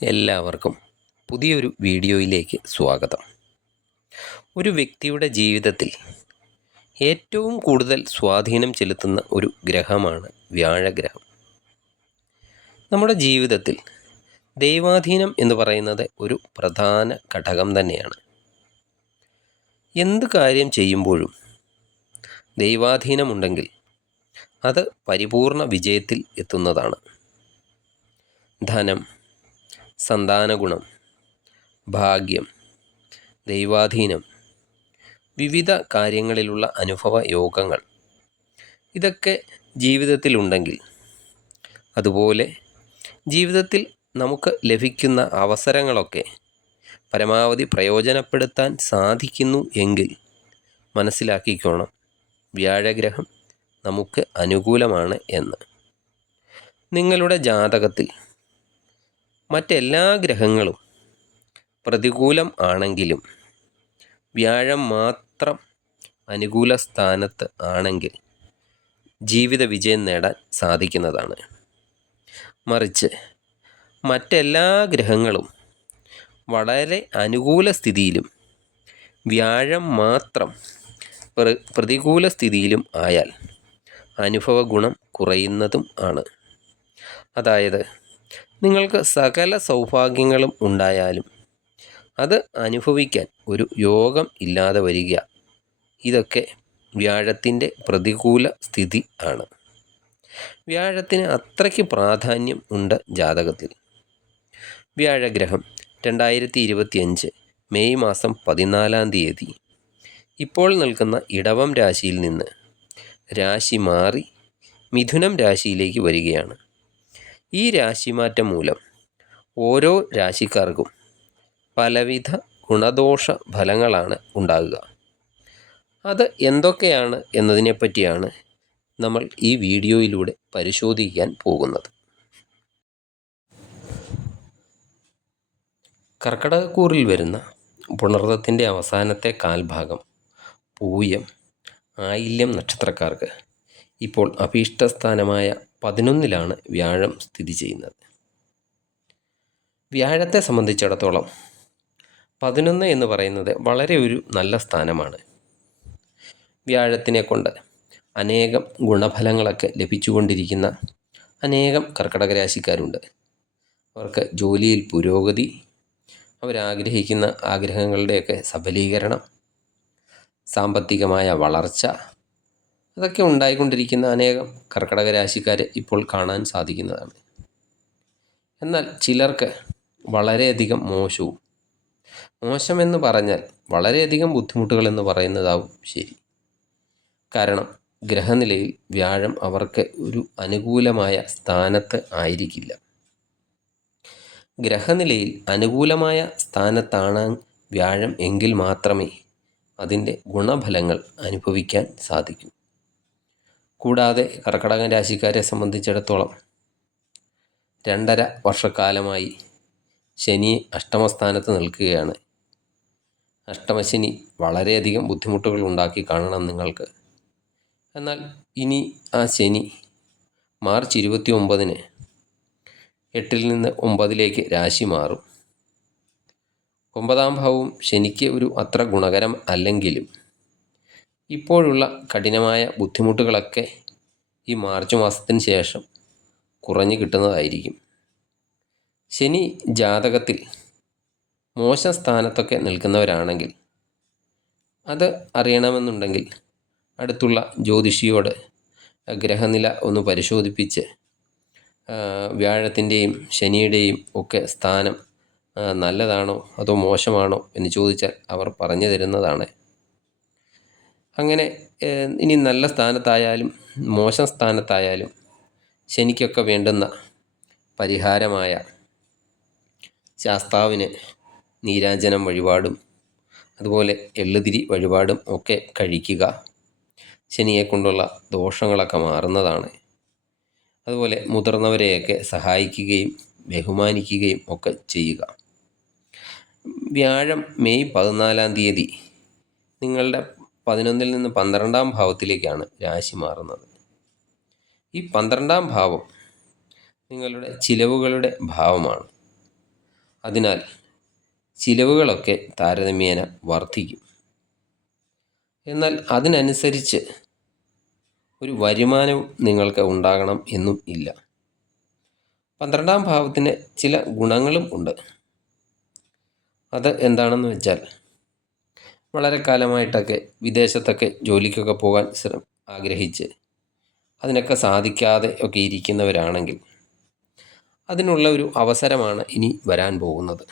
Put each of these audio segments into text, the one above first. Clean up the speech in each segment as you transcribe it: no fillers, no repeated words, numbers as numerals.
എല്ലാവർക്കും പുതിയൊരു വീഡിയോയിലേക്ക് സ്വാഗതം. ഒരു വ്യക്തിയുടെ ജീവിതത്തിൽ ഏറ്റവും കൂടുതൽ സ്വാധീനം ചെലുത്തുന്ന ഒരു ഗ്രഹമാണ് വ്യാഴഗ്രഹം. നമ്മുടെ ജീവിതത്തിൽ ദൈവാധീനം എന്ന് പറയുന്നത് ഒരു പ്രധാന ഘടകം തന്നെയാണ്. എന്ത് കാര്യം ചെയ്യുമ്പോഴും ദൈവാധീനമുണ്ടെങ്കിൽ അത് പരിപൂർണ വിജയത്തിൽ എത്തുന്നതാണ്. ധനം, സന്താനഗുണം, ഭാഗ്യം, ദൈവാധീനം, വിവിധ കാര്യങ്ങളിലുള്ള അനുഭവ യോഗങ്ങൾ ഇതൊക്കെ ജീവിതത്തിലുണ്ടെങ്കിൽ, അതുപോലെ ജീവിതത്തിൽ നമുക്ക് ലഭിക്കുന്ന അവസരങ്ങളൊക്കെ പരമാവധി പ്രയോജനപ്പെടുത്താൻ സാധിക്കുന്നു എങ്കിൽ മനസ്സിലാക്കിക്കോണം, വ്യാഴഗ്രഹം നമുക്ക് അനുകൂലമാണ് എന്ന്. നിങ്ങളുടെ ജാതകത്തിൽ മറ്റെല്ലാ ഗ്രഹങ്ങളും പ്രതികൂലം ആണെങ്കിലും വ്യാഴം മാത്രം അനുകൂല സ്ഥാനത്ത് ആണെങ്കിൽ ജീവിത വിജയം നേടാൻ സാധിക്കുന്നതാണ്. മറിച്ച് മറ്റെല്ലാ ഗ്രഹങ്ങളും വളരെ അനുകൂല സ്ഥിതിയിലും വ്യാഴം മാത്രം പ്രതികൂല സ്ഥിതിയിലും ആയാൽ അനുഭവ ഗുണം കുറയുന്നതും ആണ്. അതായത് നിങ്ങൾക്ക് സകല സൗഭാഗ്യങ്ങളും ഉണ്ടായാലും അത് അനുഭവിക്കാൻ ഒരു യോഗം ഇല്ലാതെ വരിക, ഇതൊക്കെ വ്യാഴത്തിൻ്റെ പ്രതികൂല സ്ഥിതി ആണ്. വ്യാഴത്തിന് അത്രയ്ക്ക് പ്രാധാന്യം ഉണ്ട് ജാതകത്തിൽ. വ്യാഴഗ്രഹം 2025 മെയ് മാസം 14 ഇപ്പോൾ നിൽക്കുന്ന ഇടവം രാശിയിൽ നിന്ന് രാശി മാറി മിഥുനം രാശിയിലേക്ക് വരികയാണ്. ഈ രാശിമാറ്റം മൂലം ഓരോ രാശിക്കാർക്കും പലവിധ ഗുണദോഷ ഫലങ്ങളാണ് ഉണ്ടാകുക. അത് എന്തൊക്കെയാണ് എന്നതിനെപ്പറ്റിയാണ് നമ്മൾ ഈ വീഡിയോയിലൂടെ പരിശോധിക്കാൻ പോകുന്നത്. കർക്കിടകക്കൂറിൽ വരുന്ന പുണർദത്തിൻ്റെ അവസാനത്തെ കാൽഭാഗം പൂയം, ആയില്യം നക്ഷത്രക്കാർക്ക് ഇപ്പോൾ അഭീഷ്ടസ്ഥാനമായ 11 വ്യാഴം സ്ഥിതി ചെയ്യുന്നത്. വ്യാഴത്തെ സംബന്ധിച്ചിടത്തോളം 11 എന്ന് പറയുന്നത് വളരെ ഒരു നല്ല സ്ഥാനമാണ്. വ്യാഴത്തിനെ കൊണ്ട് അനേകം ഗുണഫലങ്ങളൊക്കെ ലഭിച്ചുകൊണ്ടിരിക്കുന്ന അനേകം കർക്കിടക രാശിക്കാരുണ്ട്. അവർക്ക് ജോലിയിൽ പുരോഗതി, അവരാഗ്രഹിക്കുന്ന ആഗ്രഹങ്ങളുടെയൊക്കെ സഫലീകരണം, സാമ്പത്തികമായ വളർച്ച, അതൊക്കെ ഉണ്ടായിക്കൊണ്ടിരിക്കുന്ന അനേകം കർക്കിടക രാശിക്കാരെ ഇപ്പോൾ കാണാൻ സാധിക്കുന്നതാണ്. എന്നാൽ ചിലർക്ക് വളരെയധികം മോശമെന്ന് പറഞ്ഞാൽ വളരെയധികം ബുദ്ധിമുട്ടുകളെന്ന് പറയുന്നതാവും ശരി. കാരണം ഗ്രഹനിലയിൽ വ്യാഴം അവർക്ക് ഒരു അനുകൂലമായ സ്ഥാനത്ത് ആയിരിക്കില്ല. ഗ്രഹനിലയിൽ അനുകൂലമായ സ്ഥാനത്താണ് വ്യാഴം എങ്കിൽ മാത്രമേ അതിൻ്റെ ഗുണഫലങ്ങൾ അനുഭവിക്കാൻ സാധിക്കൂ. കൂടാതെ കർക്കിടക രാശിക്കാരെ സംബന്ധിച്ചിടത്തോളം 2.5 വർഷക്കാലമായി ശനി അഷ്ടമസ്ഥാനത്ത് നിൽക്കുകയാണ്. അഷ്ടമശനി വളരെയധികം ബുദ്ധിമുട്ടുകൾ ഉണ്ടാക്കി കാണണം നിങ്ങൾക്ക്. എന്നാൽ ഇനി ആ ശനി മാർച്ച് 29 8 നിന്ന് 9 രാശി മാറും. 9-ാം ഭാവവും ശനിക്ക് ഒരു അത്ര ഗുണകരം അല്ലെങ്കിലും ഇപ്പോഴുള്ള കഠിനമായ ബുദ്ധിമുട്ടുകളൊക്കെ ഈ മാർച്ച് മാസത്തിന് ശേഷം കുറഞ്ഞു കിട്ടുന്നതായിരിക്കും. ശനി ജാതകത്തിൽ മോശം സ്ഥാനത്തൊക്കെ നിൽക്കുന്നവരാണെങ്കിൽ അത് അറിയണമെന്നുണ്ടെങ്കിൽ അടുത്തുള്ള ജ്യോതിഷിയോട് ഗ്രഹനില ഒന്ന് പരിശോധിപ്പിച്ച് വ്യാഴത്തിൻ്റെയും ശനിയുടെയും ഒക്കെ സ്ഥാനം നല്ലതാണോ അതോ മോശമാണോ എന്ന് ചോദിച്ചാൽ അവർ പറഞ്ഞു തരുന്നതാണ്. അങ്ങനെ ഇനി നല്ല സ്ഥാനത്തായാലും മോശം സ്ഥാനത്തായാലും ശനിക്കൊക്കെ വേണ്ടുന്ന പരിഹാരമായ ശാസ്താവിന് നീരാഞ്ജനം വഴിപാടും അതുപോലെ എള്ളുതിരി വഴിപാടും ഒക്കെ കഴിക്കുക. ശനിയെക്കൊണ്ടുള്ള ദോഷങ്ങളൊക്കെ മാറുന്നതാണ്. അതുപോലെ മുതിർന്നവരെയൊക്കെ സഹായിക്കുകയും ബഹുമാനിക്കുകയും ഒക്കെ ചെയ്യുക. വ്യാഴം മെയ് 14 നിങ്ങളുടെ 11 നിന്ന് 12-ാം ഭാവത്തിലേക്കാണ് രാശി മാറുന്നത്. ഈ 12-ാം ഭാവം നിങ്ങളുടെ ചിലവുകളുടെ ഭാവമാണ്. അതിനാൽ ചിലവുകളൊക്കെ താരതമ്യേന വർദ്ധിക്കും. എന്നാൽ അതിനനുസരിച്ച് ഒരു വരുമാനവും നിങ്ങൾക്ക് ഉണ്ടാകണം എന്നും ഇല്ല. 12ാം ഭാവത്തിന് ചില ഗുണങ്ങളും ഉണ്ട്. അത് എന്താണെന്ന് വെച്ചാൽ, വളരെ കാലമായിട്ടൊക്കെ വിദേശത്തൊക്കെ ജോലിക്കൊക്കെ പോകാൻ ആഗ്രഹിച്ച് അതിനൊക്കെ സാധിക്കാതെ ഒക്കെ ഇരിക്കുന്നവരാണെങ്കിൽ അതിനുള്ള ഒരു അവസരമാണ് ഇനി വരാൻ പോകുന്നത്.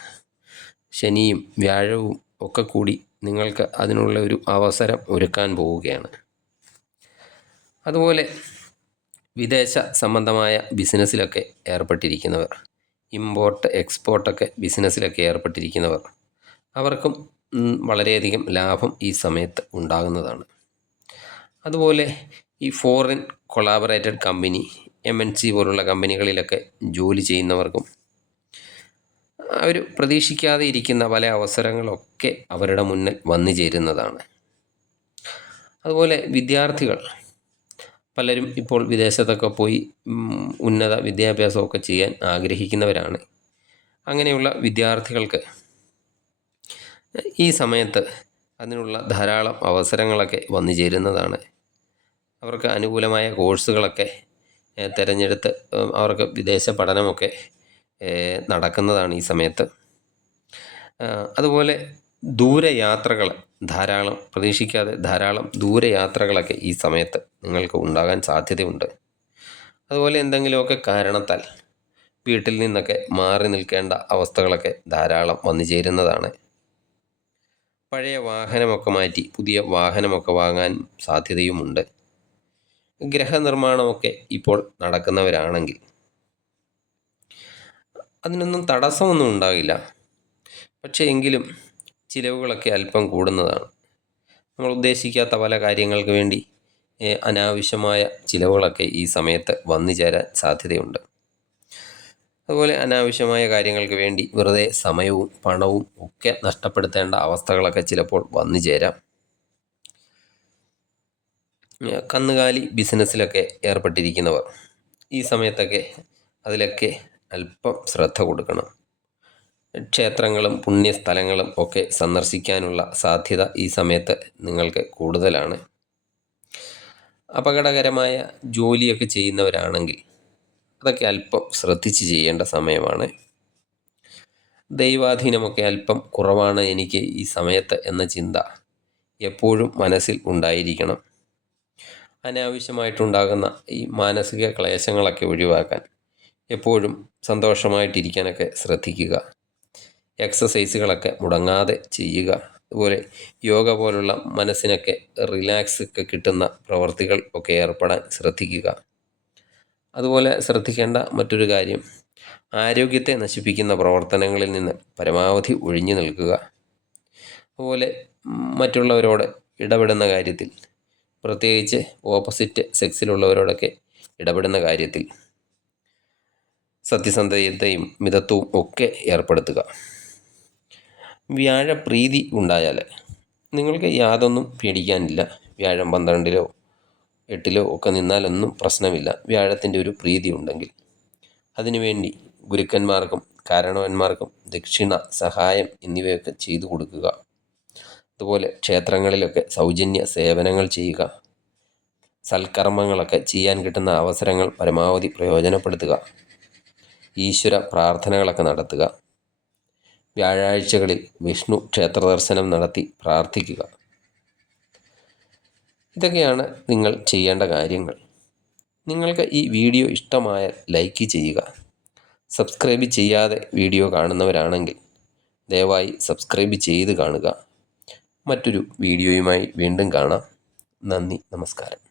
ശനിയും വ്യാഴവും ഒക്കെ കൂടി നിങ്ങൾക്ക് അതിനുള്ള ഒരു അവസരം ഒരുക്കാൻ പോവുകയാണ്. അതുപോലെ വിദേശ സംബന്ധമായ ബിസിനസ്സിലൊക്കെ ഏർപ്പെട്ടിരിക്കുന്നവർ, ഇമ്പോർട്ട് എക്സ്പോർട്ടൊക്കെ ബിസിനസ്സിലൊക്കെ ഏർപ്പെട്ടിരിക്കുന്നവർ, അവർക്കും വളരെയധികം ലാഭം ഈ സമയത്ത് ഉണ്ടാകുന്നതാണ്. അതുപോലെ ഈ ഫോറിൻ കൊളാബറേറ്റഡ് കമ്പനി, MNC പോലുള്ള കമ്പനികളിലൊക്കെ ജോലി ചെയ്യുന്നവർക്കും അവർ പ്രതീക്ഷിക്കാതെ ഇരിക്കുന്ന പല അവസരങ്ങളൊക്കെ അവരുടെ മുന്നിൽ വന്നു ചേരുന്നതാണ്. അതുപോലെ വിദ്യാർത്ഥികൾ പലരും ഇപ്പോൾ വിദേശത്തൊക്കെ പോയി ഉന്നത വിദ്യാഭ്യാസമൊക്കെ ചെയ്യാൻ ആഗ്രഹിക്കുന്നവരാണ്. അങ്ങനെയുള്ള വിദ്യാർത്ഥികൾക്ക് ഈ സമയത്ത് അതിനുള്ള ധാരാളം അവസരങ്ങളൊക്കെ വന്നു ചേരുന്നതാണ്. അവർക്ക് അനുകൂലമായ കോഴ്സുകളൊക്കെ തിരഞ്ഞെടുത്ത് അവർക്ക് വിദേശ പഠനമൊക്കെ നടക്കുന്നതാണ് ഈ സമയത്ത്. അതുപോലെ ദൂരയാത്രകൾ പ്രതീക്ഷിക്കാതെ ധാരാളം ദൂരയാത്രകളൊക്കെ ഈ സമയത്ത് നിങ്ങൾക്ക് ഉണ്ടാകാൻ സാധ്യതയുണ്ട്. അതുപോലെ എന്തെങ്കിലുമൊക്കെ കാരണത്താൽ വീട്ടിൽ നിന്നൊക്കെ മാറി നിൽക്കേണ്ട അവസ്ഥകളൊക്കെ ധാരാളം വന്നു ചേരുന്നതാണ്. പഴയ വാഹനമൊക്കെ മാറ്റി പുതിയ വാഹനമൊക്കെ വാങ്ങാൻ സാധ്യതയുമുണ്ട്. ഗ്രഹനിർമ്മാണമൊക്കെ ഇപ്പോൾ നടക്കുന്നവരാണെങ്കിൽ അതിനൊന്നും തടസ്സമൊന്നും ഉണ്ടാകില്ല. പക്ഷേ എങ്കിലും ചിലവുകളൊക്കെ അല്പം കൂടുന്നതാണ്. നമ്മൾ ഉദ്ദേശിക്കാത്ത പല കാര്യങ്ങൾക്ക് വേണ്ടി അനാവശ്യമായ ചിലവുകളൊക്കെ ഈ സമയത്ത് വന്നു ചേരാൻ സാധ്യതയുണ്ട്. അതുപോലെ അനാവശ്യമായ കാര്യങ്ങൾക്ക് വേണ്ടി വെറുതെ സമയവും പണവും ഒക്കെ നഷ്ടപ്പെടുത്തേണ്ട അവസ്ഥകളൊക്കെ ചിലപ്പോൾ വന്നു ചേരാം. കന്നുകാലി ബിസിനസ്സിലൊക്കെ ഏർപ്പെട്ടിരിക്കുന്നവർ ഈ സമയത്തൊക്കെ അതിലൊക്കെ അല്പം ശ്രദ്ധ കൊടുക്കണം. ക്ഷേത്രങ്ങളും പുണ്യസ്ഥലങ്ങളും ഒക്കെ സന്ദർശിക്കാനുള്ള സാധ്യത ഈ സമയത്ത് നിങ്ങൾക്ക് കൂടുതലാണ്. അപകടകരമായ ജോലിയൊക്കെ ചെയ്യുന്നവരാണെങ്കിൽ അതൊക്കെ അല്പം ശ്രദ്ധിച്ച് ചെയ്യേണ്ട സമയമാണ്. ദൈവാധീനമൊക്കെ അല്പം കുറവാണ് എനിക്ക് ഈ സമയത്ത് എന്ന ചിന്ത എപ്പോഴും മനസ്സിൽ ഉണ്ടായിരിക്കണം. അനാവശ്യമായിട്ടുണ്ടാകുന്ന ഈ മാനസിക ക്ലേശങ്ങളൊക്കെ ഒഴിവാക്കാൻ എപ്പോഴും സന്തോഷമായിട്ടിരിക്കാനൊക്കെ ശ്രദ്ധിക്കുക. എക്സസൈസുകളൊക്കെ മുടങ്ങാതെ ചെയ്യുക. അതുപോലെ യോഗ പോലുള്ള മനസ്സിനൊക്കെ റിലാക്സ് ഒക്കെ കിട്ടുന്ന പ്രവർത്തികൾ ഒക്കെ ഏർപ്പെടാൻ ശ്രദ്ധിക്കുക. അതുപോലെ ശ്രദ്ധിക്കേണ്ട മറ്റൊരു കാര്യം, ആരോഗ്യത്തെ നശിപ്പിക്കുന്ന പ്രവർത്തനങ്ങളിൽ നിന്ന് പരമാവധി ഒഴിഞ്ഞു നിൽക്കുക. അതുപോലെ മറ്റുള്ളവരോട് ഇടപെടുന്ന കാര്യത്തിൽ, പ്രത്യേകിച്ച് ഓപ്പോസിറ്റ് സെക്സിലുള്ളവരോടൊക്കെ ഇടപെടുന്ന കാര്യത്തിൽ സത്യസന്ധതയും മിതത്വവും ഒക്കെ ഏർപ്പെടുത്തുക. വ്യാഴപ്രീതി ഉണ്ടായാൽ നിങ്ങൾക്ക് യാതൊന്നും പേടിക്കാനില്ല. വ്യാഴം 12-ലോ 8-ലോ ഒക്കെ നിന്നാലൊന്നും പ്രശ്നമില്ല. വ്യാഴത്തിൻ്റെ ഒരു പ്രീതി ഉണ്ടെങ്കിൽ അതിനുവേണ്ടി ഗുരുക്കന്മാർക്കും കാരണവന്മാർക്കും ദക്ഷിണ, സഹായം എന്നിവയൊക്കെ ചെയ്തു കൊടുക്കുക. അതുപോലെ ക്ഷേത്രങ്ങളിലൊക്കെ സൗജന്യ സേവനങ്ങൾ ചെയ്യുക. സൽക്കർമ്മങ്ങളൊക്കെ ചെയ്യാൻ കിട്ടുന്ന അവസരങ്ങൾ പരമാവധി പ്രയോജനപ്പെടുത്തുക. ഈശ്വര പ്രാർത്ഥനകളൊക്കെ നടത്തുക. വ്യാഴാഴ്ചകളിൽ വിഷ്ണു ക്ഷേത്ര ദർശനം നടത്തി പ്രാർത്ഥിക്കുക. ഇതൊക്കെയാണ് നിങ്ങൾ ചെയ്യേണ്ട കാര്യങ്ങൾ. നിങ്ങൾക്ക് ഈ വീഡിയോ ഇഷ്ടമായാൽ ലൈക്ക് ചെയ്യുക. സബ്സ്ക്രൈബ് ചെയ്യാതെ വീഡിയോ കാണുന്നവരാണെങ്കിൽ ദയവായി സബ്സ്ക്രൈബ് ചെയ്ത് കാണുക. മറ്റൊരു വീഡിയോയുമായി വീണ്ടും കാണാം. നന്ദി, നമസ്കാരം.